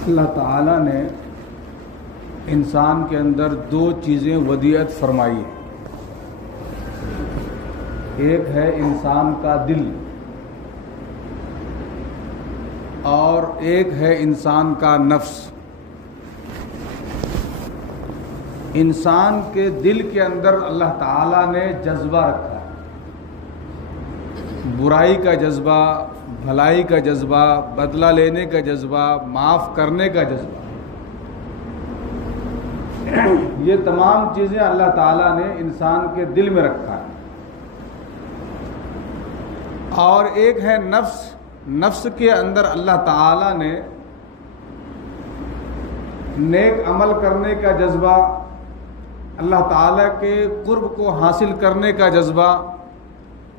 اللہ تعالیٰ نے انسان کے اندر دو چیزیں ودیعت فرمائی ہیں. ایک ہے انسان کا دل اور ایک ہے انسان کا نفس. انسان کے دل کے اندر اللہ تعالیٰ نے جذبہ رکھا ہے، برائی کا جذبہ، بھلائی کا جذبہ، بدلہ لینے کا جذبہ، معاف کرنے کا جذبہ. یہ تمام چیزیں اللہ تعالیٰ نے انسان کے دل میں رکھا ہے. اور ایک ہے نفس. نفس کے اندر اللہ تعالیٰ نے نیک عمل کرنے کا جذبہ، اللہ تعالیٰ کے قرب کو حاصل کرنے کا جذبہ،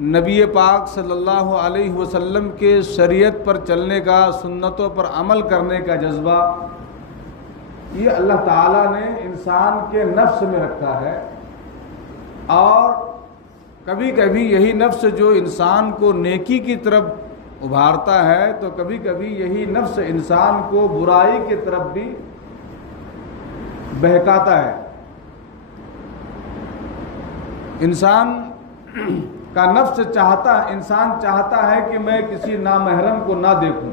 نبی پاک صلی اللہ علیہ وسلم کے شریعت پر چلنے کا، سنتوں پر عمل کرنے کا جذبہ، یہ اللہ تعالیٰ نے انسان کے نفس میں رکھا ہے. اور کبھی کبھی یہی نفس جو انسان کو نیکی کی طرف ابھارتا ہے تو کبھی کبھی یہی نفس انسان کو برائی کی طرف بھی بہکاتا ہے. انسان کا نفس انسان چاہتا ہے کہ میں کسی نامحرم کو نہ دیکھوں،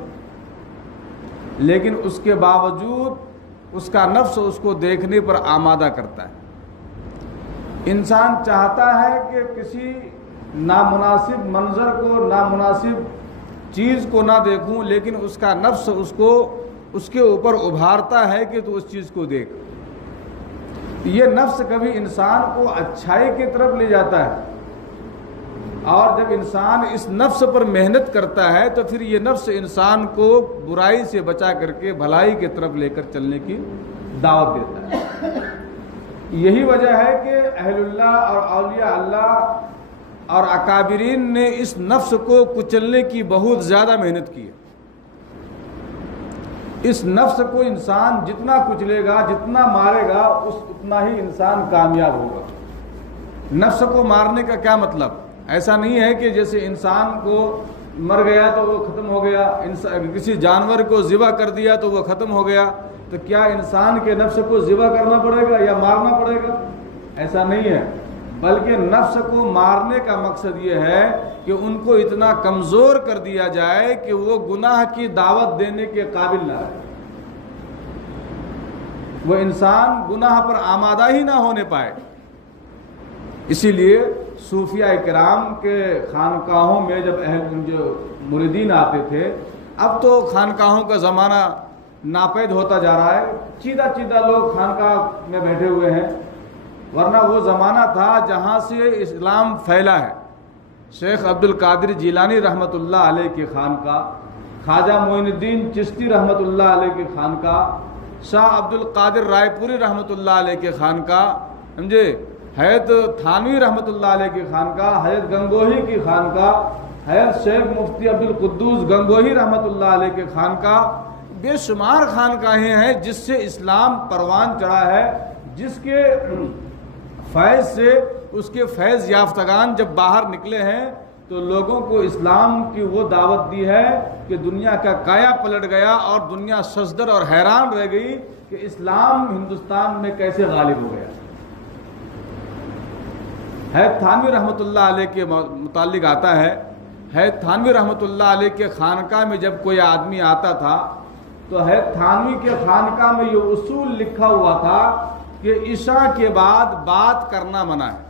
لیکن اس کے باوجود اس کا نفس اس کو دیکھنے پر آمادہ کرتا ہے. انسان چاہتا ہے کہ کسی نامناسب منظر کو، نامناسب چیز کو نہ دیکھوں، لیکن اس کا نفس اس کے اوپر ابھارتا ہے کہ تو اس چیز کو دیکھ. یہ نفس کبھی انسان کو اچھائی کی طرف لے جاتا ہے، اور جب انسان اس نفس پر محنت کرتا ہے تو پھر یہ نفس انسان کو برائی سے بچا کر کے بھلائی کی طرف لے کر چلنے کی دعوت دیتا ہے. یہی وجہ ہے کہ اہل اللہ اور اولیاء اللہ اور اکابرین نے اس نفس کو کچلنے کی بہت زیادہ محنت کی ہے. اس نفس کو انسان جتنا کچلے گا، جتنا مارے گا، اتنا ہی انسان کامیاب ہوگا. نفس کو مارنے کا کیا مطلب؟ ایسا نہیں ہے کہ جیسے انسان کو مر گیا تو وہ ختم ہو گیا، کسی جانور کو ذبح کر دیا تو وہ ختم ہو گیا. تو کیا انسان کے نفس کو ذبح کرنا پڑے گا یا مارنا پڑے گا؟ ایسا نہیں ہے، بلکہ نفس کو مارنے کا مقصد یہ ہے کہ ان کو اتنا کمزور کر دیا جائے کہ وہ گناہ کی دعوت دینے کے قابل نہ رہے، وہ انسان گناہ پر آمادہ ہی نہ ہونے پائے. اسی لیے صوفیاء کرام کے خانقاہوں میں جب جو مریدین آتے تھے، اب تو خانقاہوں کا زمانہ ناپید ہوتا جا رہا ہے، چیدہ لوگ خانقاہ میں بیٹھے ہوئے ہیں، ورنہ وہ زمانہ تھا جہاں سے اسلام پھیلا ہے. شیخ عبد القادر جیلانی رحمۃ اللہ علیہ کی خانقاہ، خواجہ معین الدین چشتی رحمۃ اللہ علیہ کی خانقاہ، شاہ عبد القادر رائے پوری رحمۃ اللہ علیہ کی خانقاہ، سمجھے، حیرت تھانوی رحمۃ اللہ علیہ کی خانقاہ، حیرت گنگوہی کی خانقاہ، حیرت شیخ مفتی عبد القدوس گنگوہی رحمۃ اللہ علیہ کے خانقاہ. بے شمار خانقاہیں ہیں جس سے اسلام پروان چڑھا ہے، جس کے فیض سے اس کے فیض یافتگان جب باہر نکلے ہیں تو لوگوں کو اسلام کی وہ دعوت دی ہے کہ دنیا کا کایا پلٹ گیا اور دنیا شزدر اور حیران رہ گئی کہ اسلام ہندوستان میں کیسے غالب ہو گیا. حیرت تھانوی رحمۃ اللہ علیہ کے متعلق آتا ہے، حیرت تھانوی رحمۃ اللہ علیہ کے خانقاہ میں جب کوئی آدمی آتا تھا تو حیرت تھانوی کے خانقاہ میں یہ اصول لکھا ہوا تھا کہ عشاء کے بعد بات کرنا منع ہے.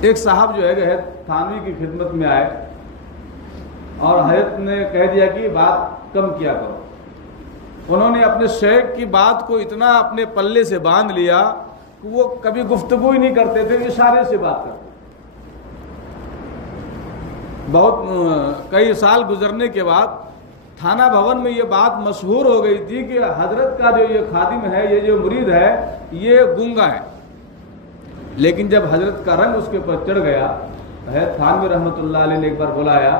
ایک صاحب جو ہے حیرت تھانوی کی خدمت میں آئے اور حیرت نے کہہ دیا کہ بات کم کیا کرو. انہوں نے اپنے شیخ کی بات کو اتنا اپنے پلے سے باندھ لیا کہ وہ کبھی گفتگو ہی نہیں کرتے تھے، اشارے سے بات کرتے. کئی سال گزرنے کے بعد تھانہ بھون میں یہ بات مشہور ہو گئی تھی کہ حضرت کا جو یہ خادم ہے، یہ جو مرید ہے، یہ گونگا ہے. لیکن جب حضرت کا رنگ اس کے اوپر چڑھ گیا، حضرت تھانوی رحمۃ اللہ علیہ نے ایک بار بلایا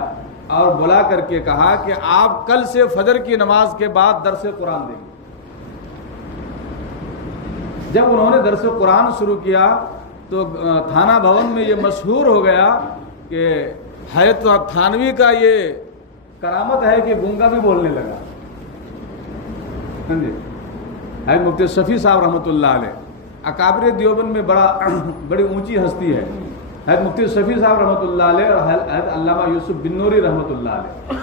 اور بلا کر کے کہا کہ آپ کل سے فجر کی نماز کے بعد درس قرآن دیں گے. جب انہوں نے درس قرآن شروع کیا تو تھانہ بھون میں یہ مشہور ہو گیا کہ حیات تھانوی کا یہ کرامت ہے کہ گونگا بھی بولنے لگا. حیات مفتی شفیع صاحب رحمۃ اللہ علیہ اکابر دیوبند میں بڑی اونچی ہستی ہے. حیات مفتی شفیع صاحب رحمۃ اللہ علیہ اور حیات علامہ یوسف بن نوری رحمۃ اللہ علیہ،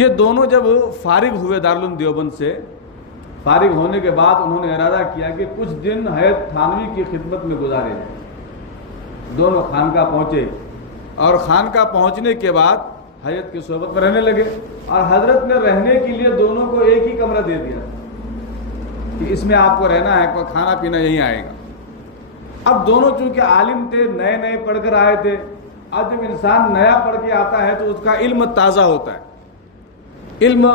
یہ دونوں جب فارغ ہوئے دارالعلوم دیوبند سے، فارغ ہونے کے بعد انہوں نے ارادہ کیا کہ کچھ دن حیات تھانوی کی خدمت میں گزارے جائیں. دونوں خانقاہ پہنچے اور خانقاہ پہنچنے کے بعد حیات کی صحبت میں رہنے لگے، اور حضرت نے رہنے کے لیے دونوں کو ایک ہی کمرہ دے دیا کہ اس میں آپ کو رہنا ہے، کوئی کھانا پینا یہیں آئے گا. اب دونوں چونکہ عالم تھے، نئے نئے پڑھ کر آئے تھے، اور جب انسان نیا پڑھ کے آتا ہے تو اس کا علم تازہ ہوتا ہے، علم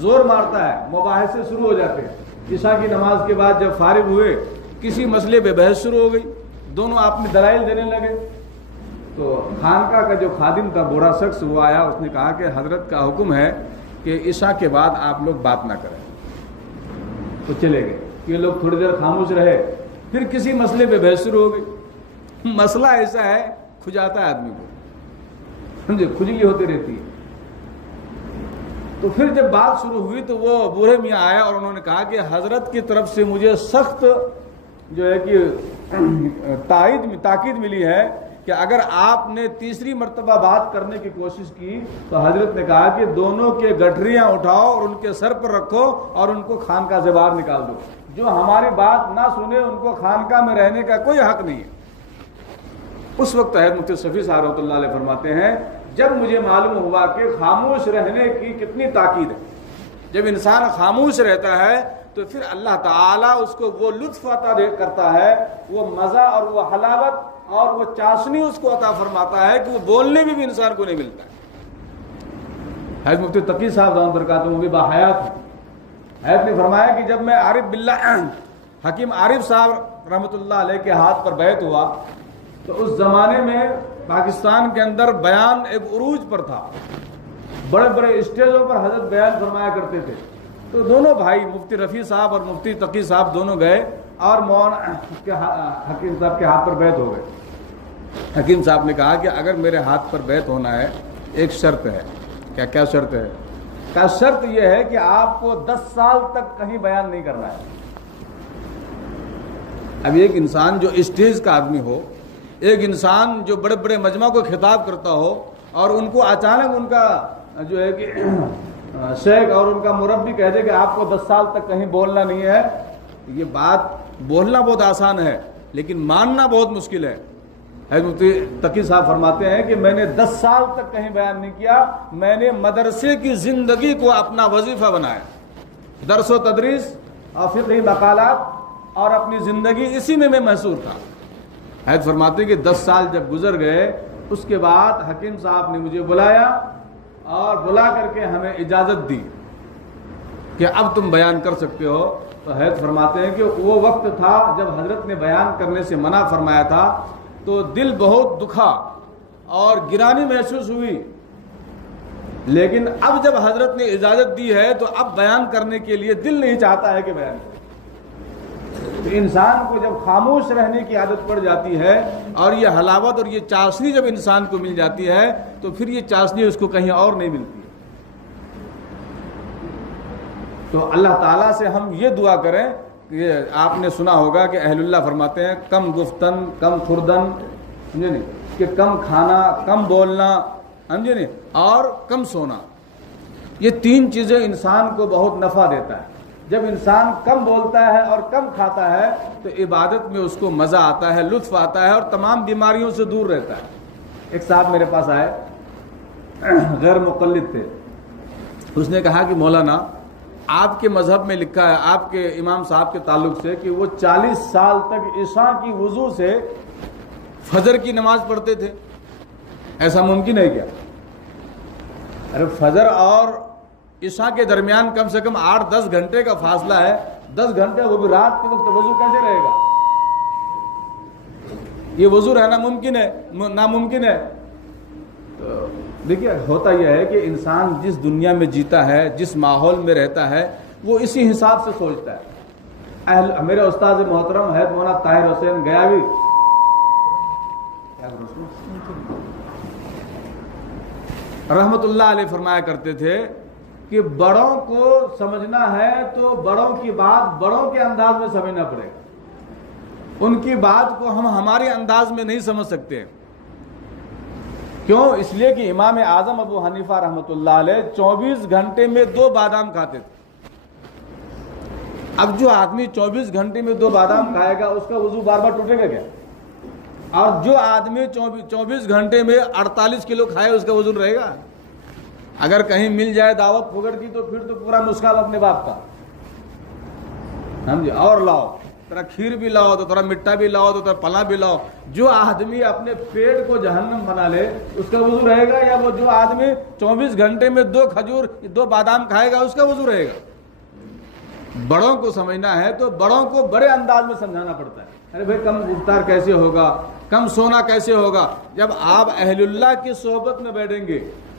زور مارتا ہے، مباحثے شروع ہو جاتے ہیں. عشاء کی نماز کے بعد جب فارغ ہوئے کسی مسئلے پہ بحث شروع ہو گئی، دونوں اپنے دلائل دینے لگے. تو خانقاہ کا جو خادم تھا بوڑھا شخص وہ آیا، اس نے کہا کہ حضرت کا حکم ہے کہ عشاء کے بعد آپ لوگ بات نہ کریں. تو چلے گئے. یہ لوگ تھوڑی دیر خاموش رہے، پھر کسی مسئلے پہ بحث شروع ہو گئی. مسئلہ ایسا ہے کھجاتا ہے آدمی کو، سمجھے، کھجلی ہوتی رہتی ہے. تو پھر جب بات شروع ہوئی تو وہ بوڑھے میاں آیا اور انہوں نے کہا کہ حضرت کی طرف سے مجھے سخت جو ہے کہ تاکید ملی ہے کہ اگر آپ نے تیسری مرتبہ بات کرنے کی کوشش کی تو حضرت نے کہا کہ دونوں کے گٹھریاں اٹھاؤ اور ان کے سر پر رکھو اور ان کو خانقاہ سے باہر نکال دو. جو ہماری بات نہ سنے ان کو خانقاہ میں رہنے کا کوئی حق نہیں ہے. اس وقت حیات مفتی شفیع صاحب رحمۃ اللہ علیہ فرماتے ہیں جب مجھے معلوم ہوا کہ خاموش رہنے کی کتنی تاکید ہے. جب انسان خاموش رہتا ہے تو پھر اللہ تعالیٰ اس کو وہ لطف عطا کرتا ہے، وہ مزہ اور وہ حلاوت اور وہ چاشنی اس کو عطا فرماتا ہے کہ وہ بولنے میں بھی انسان کو نہیں ملتا ہے. حیات مفتی تقی صاحب دامت برکاتہ وہ بھی باحیات ہیں. حیات نے فرمایا کہ جب میں عارف باللہ حکیم عارف صاحب رحمۃ اللہ علیہ کے ہاتھ پر بیعت ہوا تو اس زمانے میں پاکستان کے اندر بیان ایک عروج پر تھا، بڑے بڑے اسٹیجوں پر حضرت بیان فرمایا کرتے تھے. تو دونوں بھائی مفتی رفیع صاحب اور مفتی تقی صاحب دونوں گئے اور حکیم صاحب کے ہاتھ پر بیعت ہو گئے. حکیم صاحب نے کہا کہ اگر میرے ہاتھ پر بیعت ہونا ہے ایک شرط ہے. کیا شرط ہے؟ کیا شرط یہ ہے کہ آپ کو 10 سال تک کہیں بیان نہیں کرنا ہے. اب ایک انسان جو اسٹیج کا آدمی ہو، ایک انسان جو بڑے بڑے مجمع کو خطاب کرتا ہو اور ان کو اچانک ان کا جو ہے کہ شیخ اور ان کا مربی کہہ دے کہ آپ کو 10 سال تک کہیں بولنا نہیں ہے، یہ بات بولنا بہت آسان ہے لیکن ماننا بہت مشکل ہے. مفتی تقی صاحب فرماتے ہیں کہ میں نے 10 سال تک کہیں بیان نہیں کیا، میں نے مدرسے کی زندگی کو اپنا وظیفہ بنایا، درس و تدریس اور فقہی مقالات اور اپنی زندگی اسی میں محصور تھا. حیات فرماتے ہیں کہ 10 سال جب گزر گئے اس کے بعد حکیم صاحب نے مجھے بلایا اور بلا کر کے ہمیں اجازت دی کہ اب تم بیان کر سکتے ہو. تو حیات فرماتے ہیں کہ وہ وقت تھا جب حضرت نے بیان کرنے سے منع فرمایا تھا تو دل بہت دکھا اور گرانی محسوس ہوئی، لیکن اب جب حضرت نے اجازت دی ہے تو اب بیان کرنے کے لیے دل نہیں چاہتا ہے کہ بیان کرے. تو انسان کو جب خاموش رہنے کی عادت پڑ جاتی ہے اور یہ حلاوت اور یہ چاشنی جب انسان کو مل جاتی ہے تو پھر یہ چاشنی اس کو کہیں اور نہیں ملتی. تو اللہ تعالیٰ سے ہم یہ دعا کریں کہ آپ نے سنا ہوگا کہ اہل اللہ فرماتے ہیں کم گفتن کم خوردن، سمجھے نہیں، کہ کم کھانا کم بولنا، سمجھے نہیں، اور کم سونا. یہ 3 چیزیں انسان کو بہت نفع دیتا ہے. جب انسان کم بولتا ہے اور کم کھاتا ہے تو عبادت میں اس کو مزہ آتا ہے، لطف آتا ہے اور تمام بیماریوں سے دور رہتا ہے. ایک صاحب میرے پاس آئے، غیر مقلد تھے. اس نے کہا کہ مولانا آپ کے مذہب میں لکھا ہے آپ کے امام صاحب کے تعلق سے کہ وہ 40 سال تک عشاء کی وضو سے فجر کی نماز پڑھتے تھے، ایسا ممکن ہے کیا؟ ارے فجر اور عشاء کے درمیان کم سے کم 8-10 گھنٹے کا فاصلہ ہے. 10 گھنٹے وہ بھی رات کے وقت وضو کیسے رہے گا؟ یہ وضو رہنا ممکن ہے؟ ناممکن ہے. تو دیکھیے ہوتا یہ ہے کہ انسان جس دنیا میں جیتا ہے، جس ماحول میں رہتا ہے، وہ اسی حساب سے سوچتا ہے. میرے استاد محترم حید مولانا طاہر حسین گیاوی رحمت اللہ علیہ فرمایا کرتے تھے کہ بڑوں کو سمجھنا ہے تو بڑوں کی بات بڑوں کے انداز میں سمجھنا پڑے گا، ان کی بات کو ہم ہمارے انداز میں نہیں سمجھ سکتے۔ کیوں؟ اس لیے کہ امام اعظم ابو حنیفہ رحمۃ اللہ علیہ 24 گھنٹے میں 2 بادام کھاتے تھے۔ اب جو آدمی 24 گھنٹے میں 2 بادام کھائے گا اس کا وضو بار بار ٹوٹے گا کیا؟ اور جو آدمی 24 گھنٹے میں 48 کلو کھائے اس کا وزن رہے گا؟ اگر کہیں مل جائے دعوت پھگڑ کی تو پھر تو پورا مسکال اپنے باپ کا، سمجھے، اور لاؤ ترا کھیر بھی لاؤ تو تھوڑا مٹھا بھی لاؤ تو تھوڑا پلا بھی لاؤ۔ جو آدمی اپنے پیٹ کو جہنم بنا لے اس کا وضو رہے گا، یا وہ جو آدمی 24 گھنٹے میں 2 کھجور 2 بادام کھائے گا اس کا وضو رہے گا؟ بڑوں کو سمجھنا ہے تو بڑوں کو بڑے انداز میں سمجھانا پڑتا ہے۔ ارے بھائی کم افطار کیسے ہوگا، کم سونا کیسے ہوگا؟ جب آپ اہل اللہ کی صحبت میں بیٹھیں گے،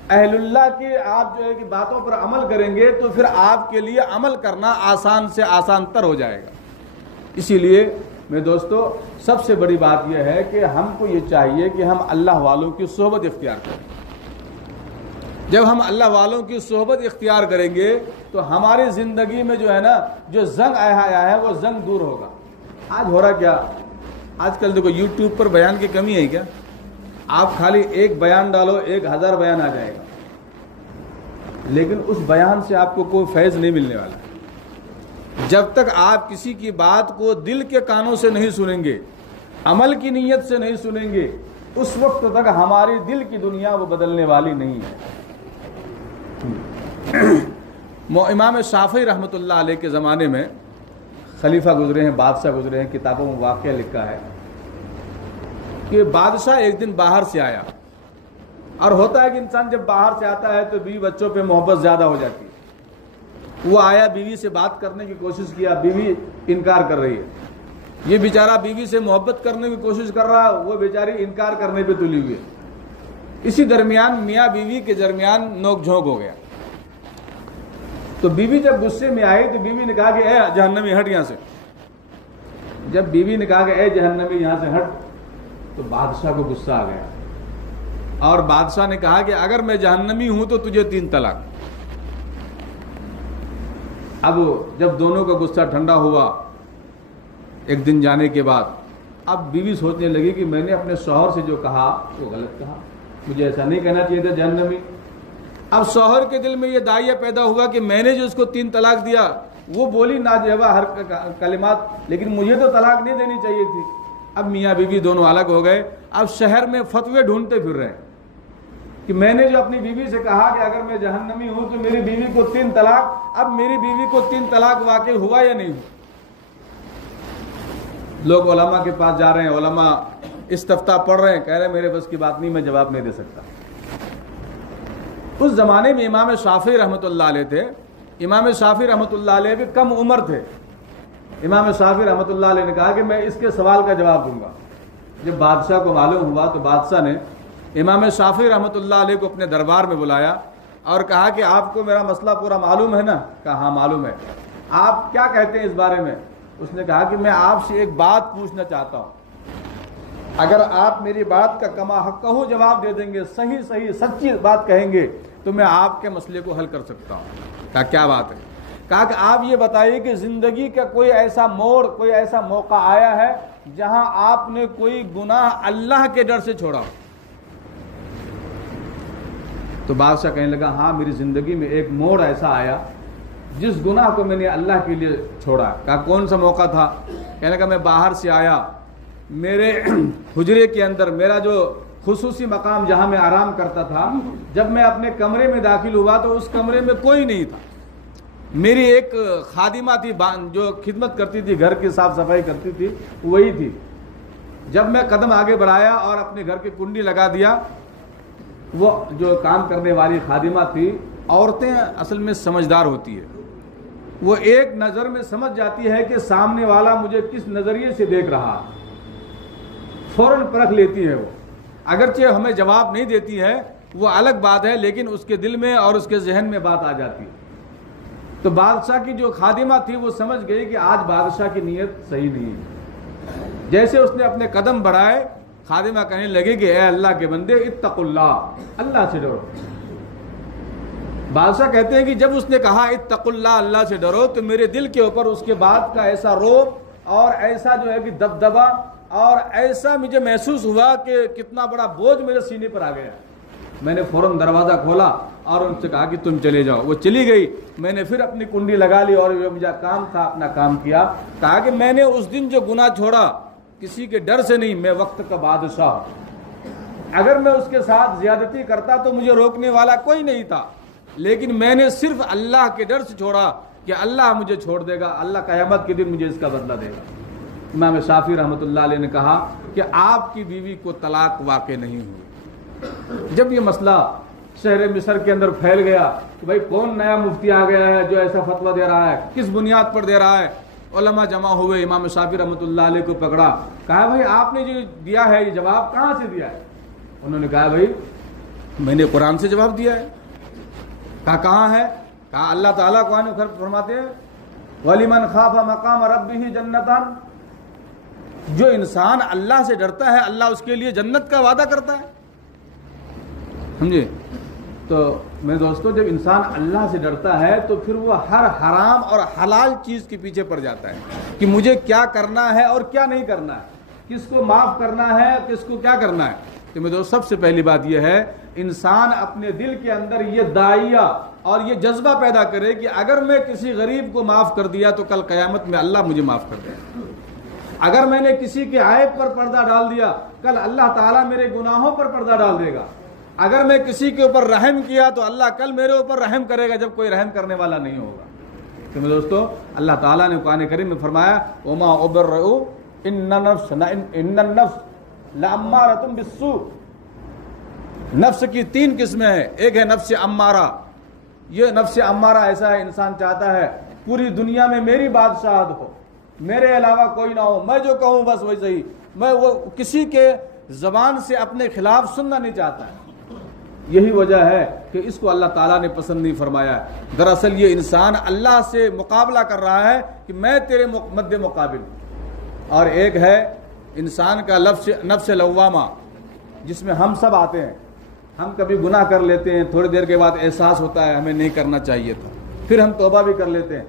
اہل اللہ کی آپ جو ہے کہ باتوں پر عمل کریں گے تو پھر آپ کے لیے عمل کرنا آسان سے آسان تر ہو جائے گا۔ اسی لیے میرے دوستو سب سے بڑی بات یہ ہے کہ ہم کو یہ چاہیے کہ ہم اللہ والوں کی صحبت اختیار کریں۔ جب ہم اللہ والوں کی صحبت اختیار کریں گے تو ہماری زندگی میں جو ہے نا جو زنگ آیا ہے وہ زنگ دور ہوگا۔ آج ہو رہا کیا؟ آج کل دیکھو یوٹیوب پر بیان کی کمی ہے کیا؟ آپ خالی ایک بیان ڈالو 1000 بیان آ جائے گا، لیکن اس بیان سے آپ کو کوئی فیض نہیں ملنے والا۔ جب تک آپ کسی کی بات کو دل کے کانوں سے نہیں سنیں گے، عمل کی نیت سے نہیں سنیں گے، اس وقت تک ہماری دل کی دنیا وہ بدلنے والی نہیں ہے۔ امام شافعی رحمۃ اللہ علیہ کے زمانے میں خلیفہ گزرے ہیں، بادشاہ گزرے ہیں، کتابوں میں واقعہ لکھا ہے کہ بادشاہ ایک دن باہر سے آیا، اور ہوتا ہے کہ انسان جب باہر سے آتا ہے تو بیوی بچوں پہ محبت زیادہ ہو جاتی ہے۔ وہ آیا، بیوی سے بات کرنے کی کوشش کیا، بیوی انکار کر رہی ہے۔ یہ بیچارہ بیوی سے محبت کرنے کی کوشش کر رہا ہے، وہ بیچاری انکار کرنے پہ تلی ہوئی ہے۔ اسی درمیان میاں بیوی کے درمیان نوک جھونک ہو گیا۔ تو بیوی جب غصے میں آئی تو بیوی نے کہا کہ اے جہنمی ہٹ یہاں سے۔ جب بیوی نے کہا کہ اے جہنمی یہاں سے ہٹ تو بادشاہ کو غصہ آ گیا، اور بادشاہ نے کہا کہ اگر میں جہنمی ہوں تو تجھے 3 طلاق۔ اب جب دونوں کا غصہ ٹھنڈا ہوا ایک دن جانے کے بعد، اب بیوی سوچنے لگی کہ میں نے اپنے شوہر سے جو کہا وہ غلط کہا، مجھے ایسا نہیں کہنا چاہیے تھا جہنمی۔ اب شوہر کے دل میں یہ داعیہ پیدا ہوا کہ میں نے جو اس کو 3 طلاق دیا، وہ بولی ناجیبہ ہر کلمات، لیکن مجھے تو طلاق نہیں دینی چاہیے تھی۔ اب میاں بیوی دونوں الگ ہو گئے، اب شہر میں فتوے ڈھونڈتے پھر رہے ہیں کہ میں نے جو اپنی بیوی سے کہا کہ اگر میں جہنمی ہوں تو میری بیوی کو 3 طلاق، اب میری بیوی کو 3 طلاق واقع ہوا یا نہیں ہوا۔ لوگ علماء کے پاس جا رہے ہیں، علماء استفتاء پڑھ رہے ہیں، کہہ رہے ہیں میرے بس کی بات نہیں، میں جواب نہیں دے سکتا۔ اس زمانے میں امام شافعی رحمۃ اللہ علیہ تھے۔ امام شافعی رحمۃ اللہ علیہ بھی کم عمر تھے۔ امام شافعی رحمۃ اللہ علیہ نے کہا کہ میں اس کے سوال کا جواب دوں گا۔ جب بادشاہ کو معلوم ہوا تو بادشاہ نے امام شافعی رحمۃ اللہ علیہ کو اپنے دربار میں بلایا اور کہا کہ آپ کو میرا مسئلہ پورا معلوم ہے نا؟ کہا ہاں معلوم ہے۔ آپ کیا کہتے ہیں اس بارے میں؟ اس نے کہا کہ میں آپ سے ایک بات پوچھنا چاہتا ہوں، اگر آپ میری بات کا کما حقہ جواب دے دیں گے، صحیح سچی بات کہیں گے تو میں آپ کے مسئلے کو حل کر سکتا ہوں۔ کہا کیا بات ہے؟ کہا کہ آپ یہ بتائیے کہ زندگی کا کوئی ایسا موڑ، کوئی ایسا موقع آیا ہے جہاں آپ نے کوئی گناہ اللہ کے ڈر سے چھوڑا؟ تو بادشاہ کہنے لگا ہاں میری زندگی میں ایک موڑ ایسا آیا جس گناہ کو میں نے اللہ کے لیے چھوڑا۔ کہا کون سا موقع تھا؟ کہنے لگا میں باہر سے آیا، میرے حجرے کے اندر میرا جو خصوصی مقام جہاں میں آرام کرتا تھا، جب میں اپنے کمرے میں داخل ہوا تو اس کمرے میں کوئی نہیں تھا۔ میری ایک خادمہ تھی جو خدمت کرتی تھی، گھر کی صاف صفائی کرتی تھی، وہی تھی۔ جب میں قدم آگے بڑھایا اور اپنے گھر کی کنڈی لگا دیا، وہ جو کام کرنے والی خادمہ تھی، عورتیں اصل میں سمجھدار ہوتی ہے، وہ ایک نظر میں سمجھ جاتی ہے کہ سامنے والا مجھے کس نظریے سے دیکھ رہا، فوراً پرکھ لیتی ہے۔ وہ اگرچہ ہمیں جواب نہیں دیتی ہے وہ الگ بات ہے، لیکن اس کے دل میں اور اس کے ذہن میں بات آ جاتی ہے۔ تو بادشاہ کی جو خادمہ تھی وہ سمجھ گئی کہ آج بادشاہ کی نیت صحیح نہیں ہے. جیسے اس نے اپنے قدم بڑھائے, خادمہ کہنے لگے کہ اے اللہ کے بندے اتقوا اللہ, اللہ سے ڈرو. بادشاہ کہتے ہیں کہ جب اس نے کہا اتقوا اللہ, اللہ سے ڈرو, تو میرے دل کے اوپر اس کے بعد کا ایسا روب اور ایسا جو ہے کہ دبدبا اور ایسا مجھے محسوس ہوا کہ کتنا بڑا بوجھ میرے سینے پر آ گیا. میں نے فوراً دروازہ کھولا اور ان سے کہا کہ تم چلے جاؤ. وہ چلی گئی. میں نے پھر اپنی کنڈی لگا لی اور جو مجھے کام تھا اپنا کام کیا. کہا کہ میں نے اس دن جو گناہ چھوڑا کسی کے ڈر سے نہیں, میں وقت کا بادشاہ ہوں. اگر میں اس کے ساتھ زیادتی کرتا تو مجھے روکنے والا کوئی نہیں تھا, لیکن میں نے صرف اللہ کے ڈر سے چھوڑا کہ اللہ مجھے چھوڑ دے گا, اللہ قیامت کے دن مجھے اس کا بدلہ دے گا. امام شافعی رحمۃ اللہ علیہ نے کہا کہ آپ کی بیوی کو طلاق واقع نہیں ہوئی. جب یہ مسئلہ شہر مصر کے اندر پھیل گیا کہ بھائی کون نیا مفتی آ گیا ہے جو ایسا فتویٰ دے رہا ہے, کس بنیاد پر دے رہا ہے, علماء جمع ہوئے, امام شافعی رحمۃ اللہ علیہ کو پکڑا. کہا بھائی آپ نے جو دیا ہے یہ جواب کہاں سے دیا ہے؟ انہوں نے کہا بھائی میں نے قرآن سے جواب دیا ہے. کہا کہاں ہے؟ کہا اللہ تعالیٰ قرآن میں فرماتے ہیں وَلِمَنْ خَافَ مَقَامَ رَبِّهِ جَنَّتًا, جو انسان اللہ سے ڈرتا ہے اللہ اس کے لیے جنت کا وعدہ کرتا ہے. سمجھے؟ تو میرے دوستو, جب انسان اللہ سے ڈرتا ہے تو پھر وہ ہر حرام اور حلال چیز کے پیچھے پڑ جاتا ہے کہ مجھے کیا کرنا ہے اور کیا نہیں کرنا ہے, کس کو معاف کرنا ہے, کس کو کیا کرنا ہے. تو میرے دوست, سب سے پہلی بات یہ ہے انسان اپنے دل کے اندر یہ داعیہ اور یہ جذبہ پیدا کرے کہ اگر میں کسی غریب کو معاف کر دیا تو کل قیامت میں اللہ مجھے معاف کر دے گا. اگر میں نے کسی کے عیب پر پردہ ڈال دیا کل اللہ تعالیٰ میرے گناہوں پر پردہ ڈال دے گا. اگر میں کسی کے اوپر رحم کیا تو اللہ کل میرے اوپر رحم کرے گا جب کوئی رحم کرنے والا نہیں ہوگا. تو میرے دوستو, اللہ تعالیٰ نے قرآن کریم میں فرمایا وما ابرئ ان النفس لامارۃ بالسوء. نفس کی 3 قسمیں ہیں. ایک ہے نفس امارہ. یہ نفس امارہ ایسا ہے انسان چاہتا ہے پوری دنیا میں میری بادشاہت ہو, میرے علاوہ کوئی نہ ہو, میں جو کہوں بس وہی صحیح. میں وہ کسی کے زبان سے اپنے خلاف سننا نہیں چاہتا ہے. یہی وجہ ہے کہ اس کو اللہ تعالیٰ نے پسند نہیں فرمایا ہے. دراصل یہ انسان اللہ سے مقابلہ کر رہا ہے کہ میں تیرے مد مقابل. اور ایک ہے انسان کا نفس لوامہ, جس میں ہم سب آتے ہیں. ہم کبھی گناہ کر لیتے ہیں, تھوڑی دیر کے بعد احساس ہوتا ہے ہمیں نہیں کرنا چاہیے تھا, پھر ہم توبہ بھی کر لیتے ہیں.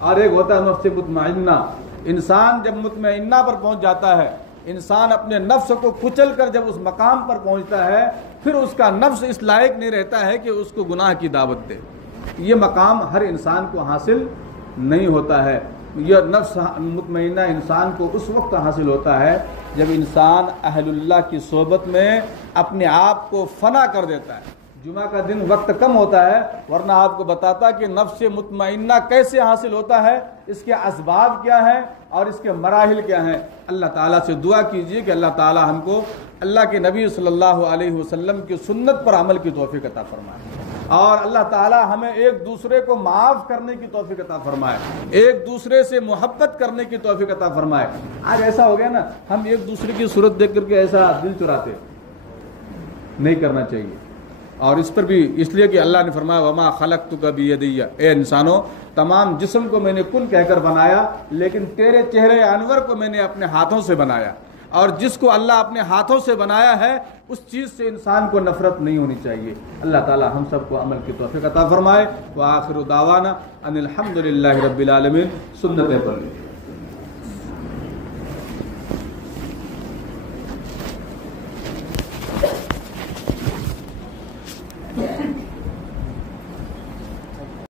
اور ایک ہوتا ہے نفس مطمئنہ. انسان جب مطمئنہ پر پہنچ جاتا ہے, انسان اپنے نفس کو کچل کر جب اس مقام پر پہنچتا ہے, پھر اس کا نفس اس لائق نہیں رہتا ہے کہ اس کو گناہ کی دعوت دے. یہ مقام ہر انسان کو حاصل نہیں ہوتا ہے. یہ نفس مطمئنہ انسان کو اس وقت حاصل ہوتا ہے جب انسان اہل اللہ کی صحبت میں اپنے آپ کو فنا کر دیتا ہے. جمعہ کا دن وقت کم ہوتا ہے, ورنہ آپ کو بتاتا کہ نفس مطمئنہ کیسے حاصل ہوتا ہے, اس کے اسباب کیا ہیں اور اس کے مراحل کیا ہیں. اللہ تعالیٰ سے دعا کیجیے کہ اللہ تعالیٰ ہم کو اللہ کے نبی صلی اللہ علیہ وسلم کی سنت پر عمل کی توفیق عطا فرمائے, اور اللہ تعالیٰ ہمیں ایک دوسرے کو معاف کرنے کی توفیق عطا فرمائے, ایک دوسرے سے محبت کرنے کی توفیق عطا فرمائے. آج ایسا ہو گیا نا, ہم ایک دوسرے کی صورت دیکھ کر کے ایسا دل چراتے, نہیں کرنا چاہیے. اور اس پر بھی اس لیے کہ اللہ نے فرمایا وما خلقتک بیدی, اے انسانوں تمام جسم کو میں نے کن کہہ کر بنایا, لیکن تیرے چہرے انور کو میں نے اپنے ہاتھوں سے بنایا. اور جس کو اللہ اپنے ہاتھوں سے بنایا ہے اس چیز سے انسان کو نفرت نہیں ہونی چاہیے. اللہ تعالی ہم سب کو عمل کی توفیق عطا فرمائے. وآخر دعوانا ان الحمد للہ رب العالمین. سنت پڑھ